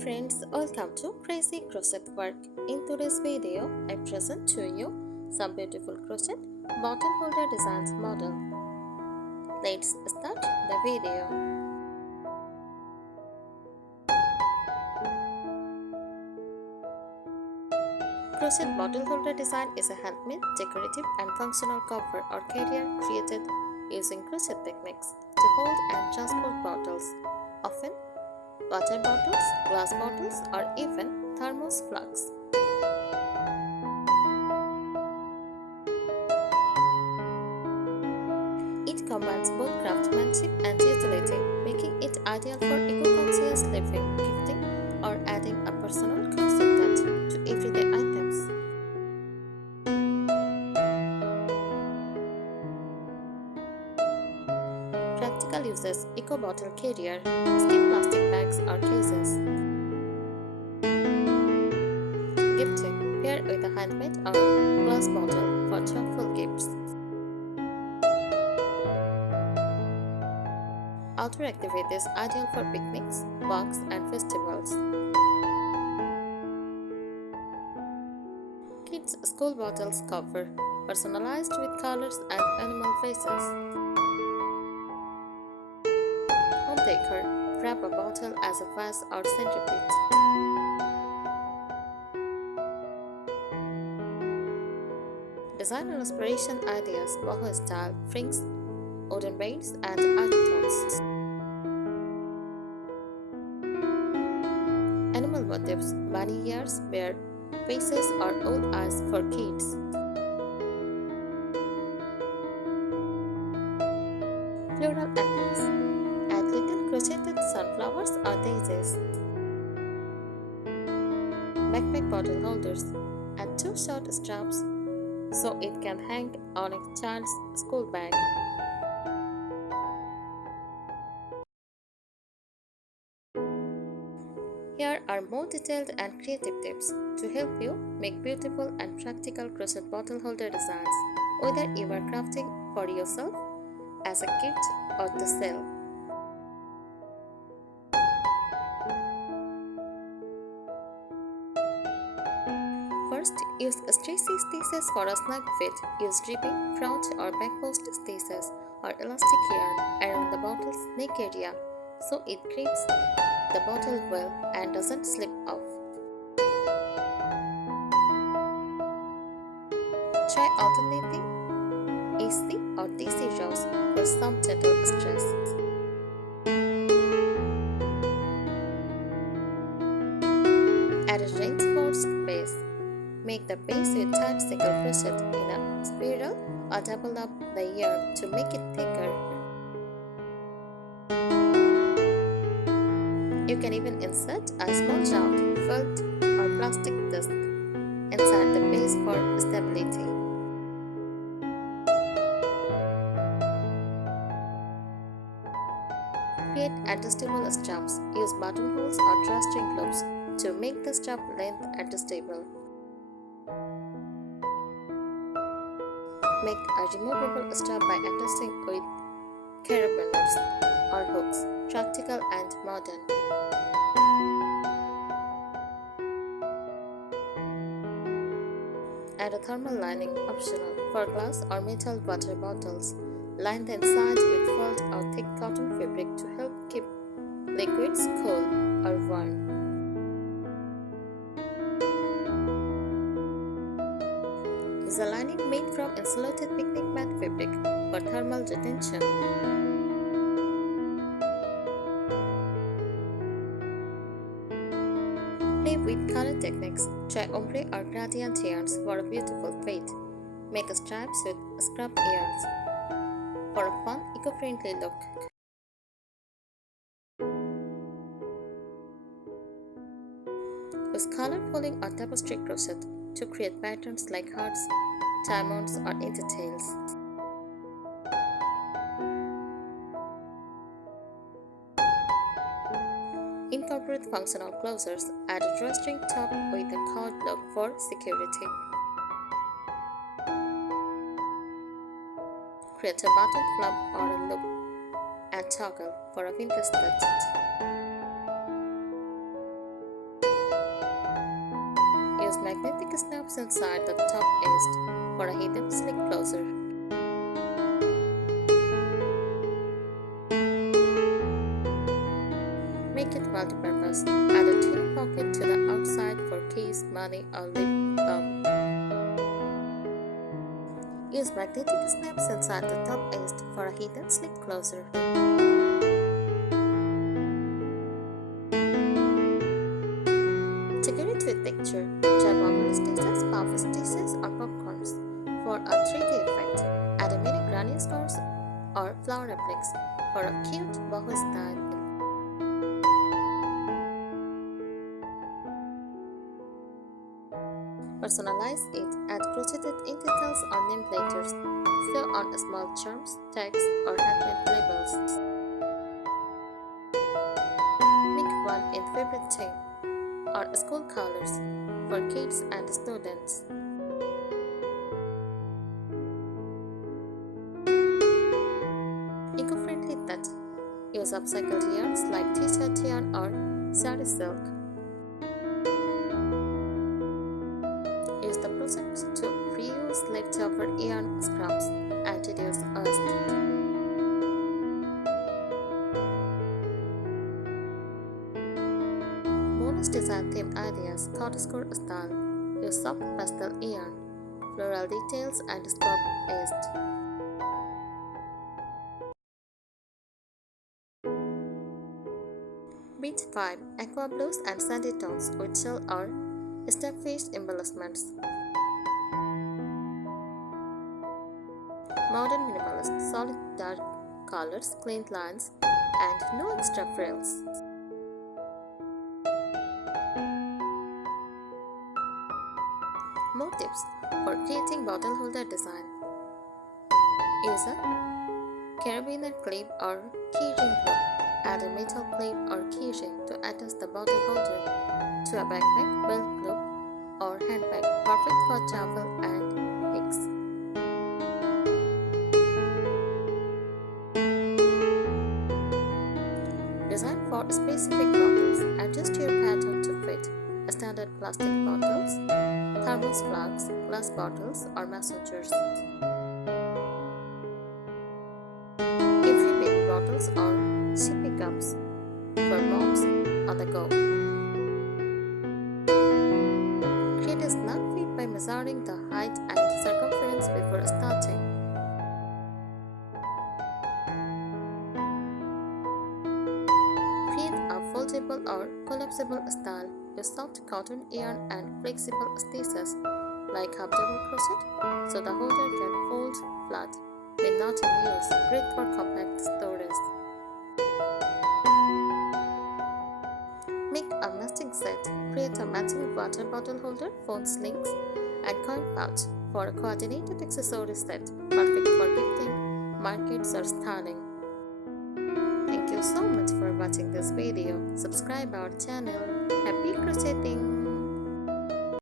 friends, welcome to Crazy Crochet Work. In today's video, I present to you some beautiful crochet bottle holder designs model. Let's start the video. Crochet bottle holder design is a handmade, decorative and functional cover or carrier created using crochet techniques to hold and transport bottles, often water bottles, glass bottles, or even thermos flasks. It combines both craftsmanship and utility, making it ideal for eco-conscious living, gifting, or adding a personal cozy touch to everyday items. Practical uses: eco bottle carrier, skip plastic bags or cases. Gifting: pair with a handmade or glass bottle for thoughtful gifts. Outdoor activities ideal for picnics, walks, and festivals. Kids' school bottles cover, personalized with colors and animal faces. Home decor: wrap a bottle as a vase or centerpiece. Designer inspiration ideas: boho style, rings, wooden beads, and art tones. Animal motifs: bunny ears, bear faces, or old eyes for kids. Floral effects: add little crocheted sunflowers or daisies. Backpack bottle holders: add two short straps so it can hang on a child's school bag. Here are more detailed and creative tips to help you make beautiful and practical crochet bottle holder designs, whether you are crafting for yourself, as a gift, or to sell. First, use stretchy stitches for a snug fit. Use dripping, front, or back post stitches or elastic yarn around the bottle's neck area so it grips the bottle well and doesn't slip off. Try alternating AC or DC rows for some gentle stress. Add a reinforced base. Make the base with tight single crochet in a spiral or double up the yarn to make it thicker. You can even insert a small round, felt, or plastic disc inside the base for stability. Create adjustable straps. Use buttonholes or drawstring loops to make the strap length adjustable. Make a removable strap by attaching with carabiners or hooks, practical and modern. Add a thermal lining, optional, for glass or metal water bottles. Line the inside with felt or thick cotton fabric to help keep liquids cool or warm. Use a lining made from insulated picnic mat fabric for thermal retention. Play with color techniques. Try ombre or gradient yarns for a beautiful fade. Make stripes with scrap yarns for a fun, eco-friendly look. Use color pulling or tapestry crochet to create patterns like hearts, diamonds, or details. Incorporate functional closures. Add a drawstring top with a cord lock for security. Create a button flap or a loop and toggle for a vintage touch. snaps inside the top edge for a hidden slick closure. Make it multi-purpose. Add a teeny pocket to the outside for keys, money, or lip balm. Use magnetic snaps inside the top edge for a hidden slick closure. Decorate with texture. Try bubble stitches, puff stitches, or popcorns for a 3D effect. Add a mini granny stars or flower replics for a cute boho style. Personalize it. Add crocheted in details or named letters. Sew on small charms, tags, or handmade labels. Make one in favorite theme or school colors for kids and students. Eco-friendly touch. Use upcycled yarns like t-shirt yarn or sari silk. Use the process to reuse leftover yarn scraps and reduce waste. Bonus design theme ideas: cottage-core style. Use soft pastel yarn, floral details, and scope edged. Beach vibe: aqua blues and sandy tones with shell or starfish embellishments. Modern minimalist: solid dark colors, clean lines, and no extra frills. More tips for creating bottle holder design. Use a carabiner clip or keyring loop. Add a metal clip or keyring to attach the bottle holder to a backpack, belt loop, or handbag, perfect for travel and gigs. Design for specific bottles. Adjust your pattern to fit standard plastic bottles, thermos flasks, glass bottles, or mason jars. Empty baby bottles or sippy cups for moms on the go. Create a snug fit by measuring the height and circumference before starting. Create a foldable or collapsible style. Use soft cotton yarn and flexible stitches like half double crochet so the holder can fold flat when not in use. Great for compact storage. Make a matching set. Create a matching water bottle holder, phone slings, and coin pouch for a coordinated accessory set, perfect for gifting, markets, or styling. Thank you so much for watching this video. Subscribe our channel. Happy crocheting!